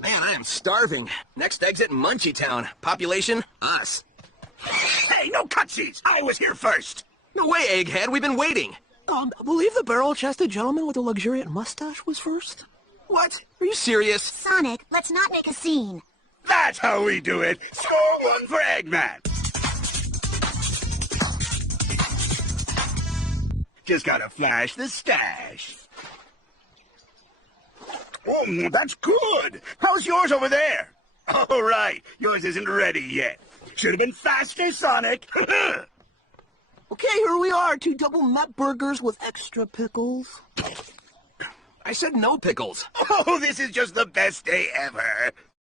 Man, I am starving. Next exit, Munchie Town. Population, us. Hey, no cutsies! I was here first! No way, Egghead. We've been waiting. Believe the barrel-chested gentleman with the luxuriant mustache was first? What? Are you serious? Sonic, let's not make a scene. That's how we do it! Score one for Eggman! Just gotta flash the stash. Oh, that's good! How's yours over there? All right, yours isn't ready yet. Should have been faster, Sonic! Okay, here we are, 2 double Met burgers with extra pickles. I said no pickles. Oh, this is just the best day ever!